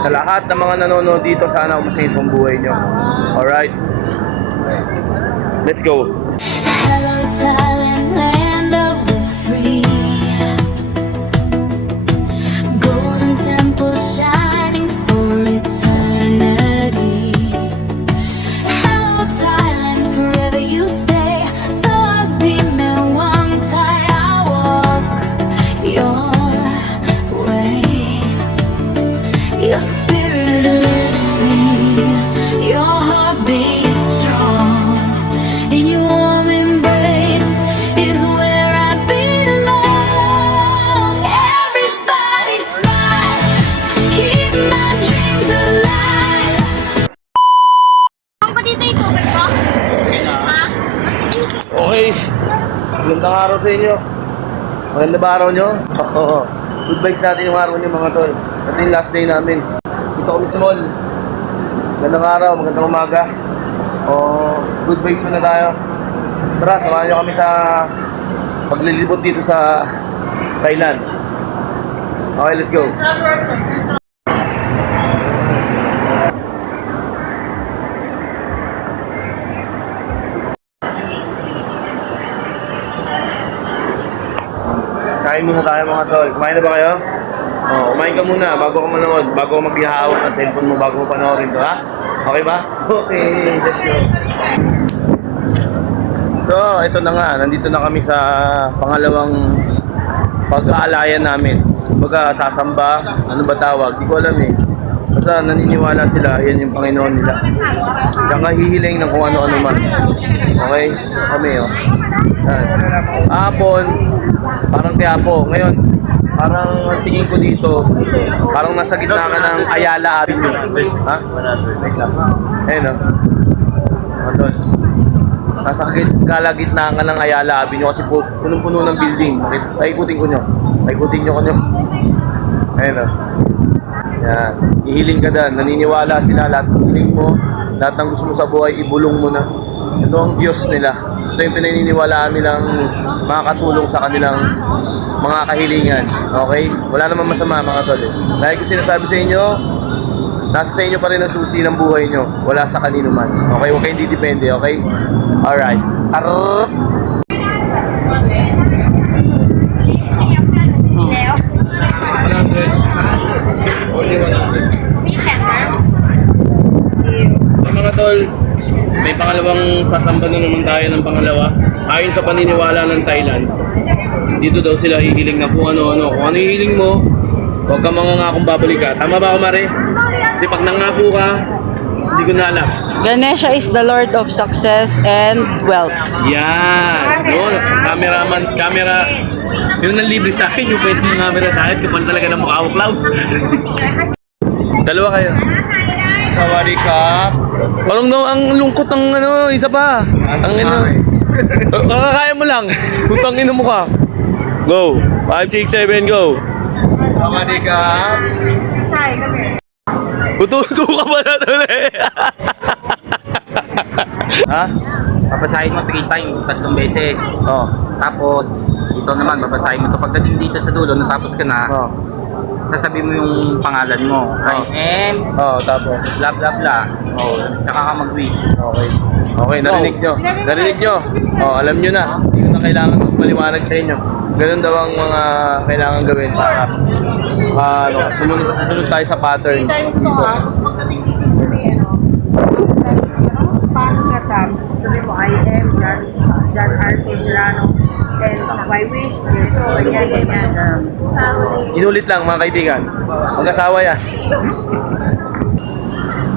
Sa lahat ng mga nanonood dito, sana umasayos ang buhay nyo. Alright? Let's go! Hello, Thailand, land of the free. Golden temple shining for eternity. Hello, Thailand, forever you stay. So as dim and one Thai, I walk your way. Your spirit lifts me. Your heart beats strong. In your warm embrace is where I belong. Everybody smile, keep my dreams alive. Ang pa dito yung tubig ko? Ha? Okay. Magandang araw sa inyo. Maganda ba araw nyo? Oo. Good vibes natin yung araw nyo mga tol. Ito yung last day namin. Dito kami sa mall. Magandang araw, magandang umaga. Good vibes na tayo. Tara, samahan nyo kami sa paglilibot dito sa Thailand. Okay, let's go. Kain muna tayo mga tol. Kumain na ba kayo? Kumain ka muna bago ka manood, bago ka maghihawak ng cellphone mo, bago mo panoorin to, ha? Okay ba? Okay, let's go. So, ito na nga, nandito na kami sa pangalawang pag-aalayan namin. Kumbaga, sasamba, ano ba tawag? Di ko alam eh. Basta naniniwala sila, yan yung Panginoon nila. Diyan ka hihiling ng kung ano-ano man. Okay? Kami, oh. Hapon, parang Quiapo. Ngayon, parang tingin ko dito, parang nasa gitna ka ng Ayala Avenue. Ha? Ayun, oh. Andun. Nasa kalagitnaan ka ng Ayala Avenue kasi punong-puno ng building. Paikutin ko nyo. Paikutin nyo ko nyo. Ayun, oh. Yan. Ihiling ka dyan. Naniniwala sila. Lahat ng hiling mo, lahat ng gusto mo sa buhay, ibulong mo na. Ito ang Diyos nila. Ito yung pinaniniwalaan nilang makakatulong sa kanilang mga kahilingan. Okay? Wala namang masama mga tol. Dahil ko sinasabi sa inyo, nasa sa inyo pa rin ang susi ng buhay nyo. Wala sa kanino man. Okay? Huwag kayong didepende. Okay? Alright. Arrrr! So mga tol, may pangalawang sasamba na naman tayo ng pangalawa. Ayon sa paniniwala ng Thailand, dito daw sila hihiling na kung ano-ano. Kung ano hihiling mo, huwag ka mangangakong babalik ka. Tama ba ako, Mare? Kasi pag nangako ka, hindi ko na alam. Ganesha is the Lord of success and wealth. Yan! Yun, camera. Yun ang libre sa akin, yung pwede ng camera sa akin. Kapal talaga ng mukha ko, Klaus. Dalawa kayo. Sawadee ka. Parang daw ang lungkot ng ano, isa pa. Ang ino. Kakakaya mo lang. Putang ino mo ka. Go. 5, 6, 7, go. Sawadee ka. Utu-utu ka ba na tuloy? Ha? Babasahin mo 3 times, 3 beses. Oh. Tapos, ito naman, babasahin mo ito. Pagdating dito sa dulo, natapos ka na, Oh. sasabihin mo yung pangalan mo. Oh. I am, Oh, tapos. blah blah blah. Oh, tsaka ka mag-wish. Okay. Okay, narinig nyo. Narinig nyo. Oh, alam nyo na. Hindi ko na kailangan magpaliwanag sa inyo. Ganun daw ang mga kailangan gawin para sumunod tayo sa pattern. Times to ha, tapos pagdating dito sa may paano ka tam? Sabi mo, I am John Arthur Serrano and my wish, ito, ganyan. Inulit lang mga kaibigan. Mag-asawa yan.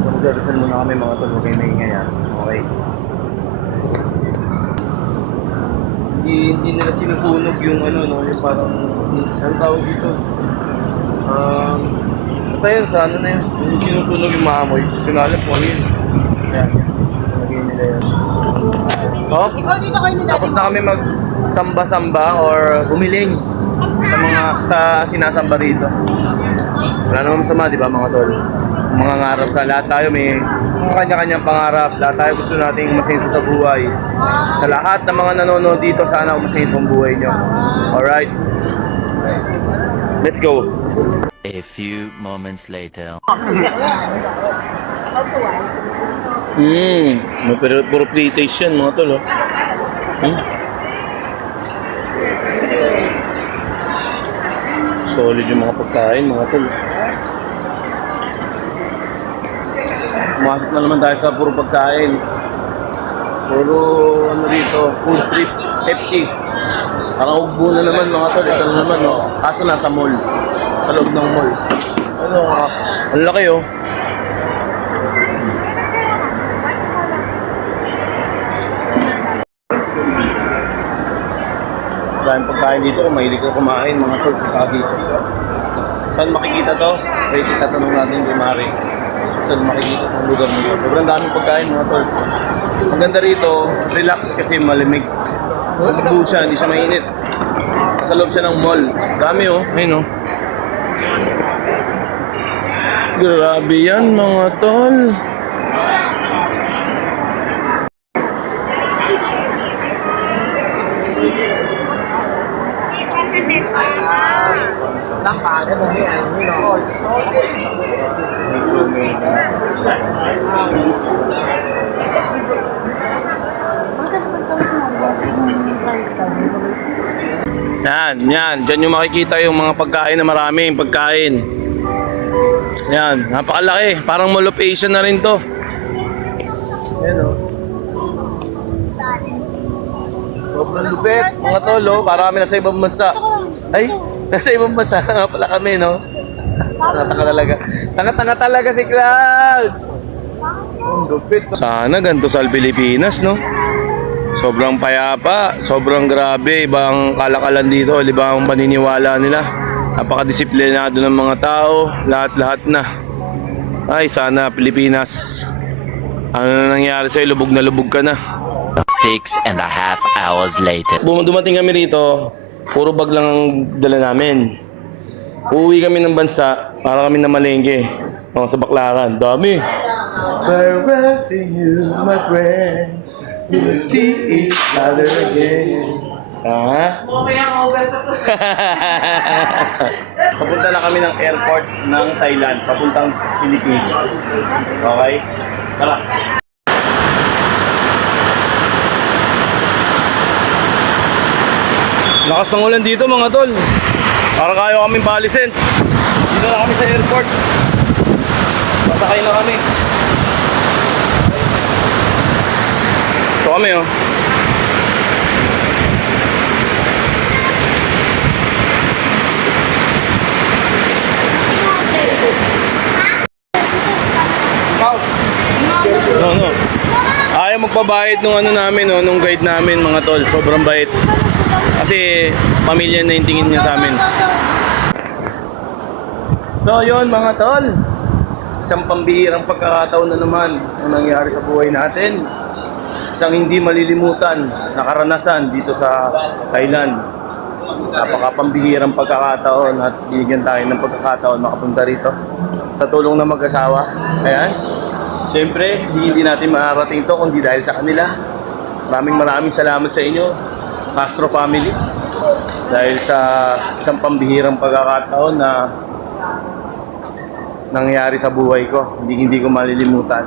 Magdadasal muna kami mga tol. Okay na ingay yan. Okay. Hindi nila sinusunog yung ano, no? Yung parang, ang tawag dito. Basta yun, sa ano na yun. Yung sinusunog yung maamoy. Sinalap mo yun. Yan. Nagay nila yun. Oh? Ikaw dito kayo ni Tapos na kami mag-samba-samba or humiling sa sinasamba rito. Wala namang masama, di ba mga tol? Mga ngarap ka, lahat tayo may kanya-kanyang pangarap. Lahat tayo gusto nating masinso sa buhay. Sa lahat ng mga nanonood dito, sana masinso ang buhay nyo. Alright? Let's go! A few moments later. May puro pre-taste yan mga tol, oh. Solid yung mga pagkain mga tol. Pumasok na naman tayo sa puro pagkain. Puro ano dito, food trip, FT. Parang ugbo na naman mga tol, ito na naman, no? Kaso nasa mall, sa loob ng mall. Ano, ang laki, oh. Maraming pagkain dito, kung mahilig ko kumain, mga tol, saka dito. Saan makikita to? Pwede tatanong natin kay Mari. Saan makikita itong lugar nito? Sobrang daming pagkain, mga tol. Maganda rito, relax kasi malamig. Magbuo siya, hindi siya mainit. Sa loob siya ng mall. Dami, oh. Ayun, oh. Grabe yan, mga tol. Yan. Diyan yung makikita yung mga pagkain na maraming pagkain. Yan, napakalaki. Parang Mall of Asia na rin to. Yan, oh. Sobrang lupit, mga tol, oh. Para kami nasa ibang bansa. Ay, nasa ibang bansa nga pala kami, no? Tanga talaga. Tanga talaga si Cloud. Ang lupit. Sana ganito sa Pilipinas, no? Sobrang payapa, sobrang grabe, ibang kalakalan dito, ibang paniniwala nila. Napakadisiplinado ng mga tao, lahat-lahat na. Ay, sana Pilipinas. Ano na nangyari sa'yo, lubog na lubog ka na. 6.5 hours later. Dumating kami rito, puro bag lang ang dala namin. Uuwi kami ng bansa, para kami na malengke. Mga sa Baklaran, dami. Farewell to you, my friend. We'll see each other again. Ha? Papunta na kami ng airport ng Thailand, papuntang Philippines. Okay? Tara. Lakas ng ulan dito mga tol. Para kayo kaming palisin. Dito na kami sa airport. Pasakay na kami. Ito kami, oh. No. Ayaw magpabayad nung ano namin, no, nung guide namin mga tol. Sobrang bait. Kasi pamilya na yung tingin niya sa amin. So yun mga tol. Isang pambihirang pagkakataon na naman ang nangyari sa buhay natin. Isang hindi malilimutan na karanasan dito sa Thailand. Napakapambihirang pagkakataon at binigyan tayo ng pagkakataon makapunta rito sa tulong ng mag-asawa. Ayan. Siyempre, hindi natin makarating to kundi dahil sa kanila. Maraming salamat sa inyo, Castro family. Dahil sa isang pambihirang pagkakataon na nangyari sa buhay ko. Hindi ko malilimutan.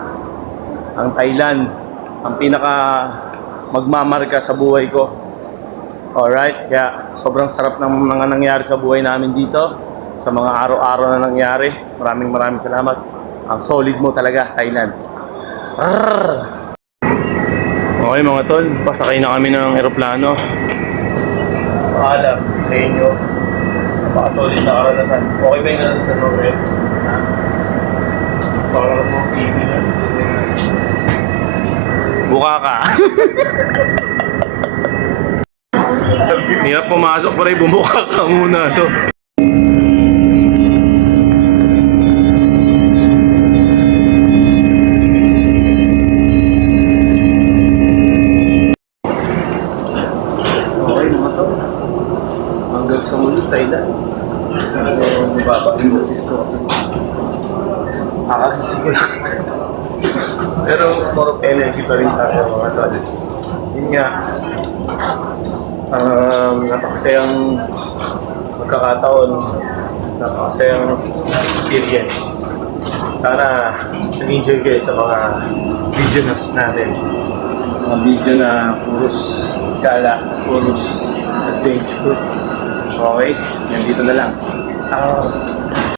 Ang Thailand, ang pinaka magmamarka sa buhay ko. Alright, kaya sobrang sarap ng mga nangyari sa buhay namin dito. Sa mga araw-araw na nangyari. Maraming salamat. Ang solid mo talaga, Thailand. Arrrr! Okay mga tol, pasakay na kami ng eroplano. Paalam sa inyo. Napaka-solid na karanasan. Okay ba yung karanasan mo, Red? Ha? Parang mo TV na. Buka ka. Hirap pumasok pa rin, bumuka ka muna to. Hanggang sa muli, Thailand. Mababa yung boses ko kasi kakagising ko lang. Pero more of energy pa rin tayo mga tol. Yun nga, napakasayang magkakataon napakasayang experience. Sana nag-enjoy kayo sa mga video natin. Mga video na puros gala, puros adventure. Okay, yan dito na lang.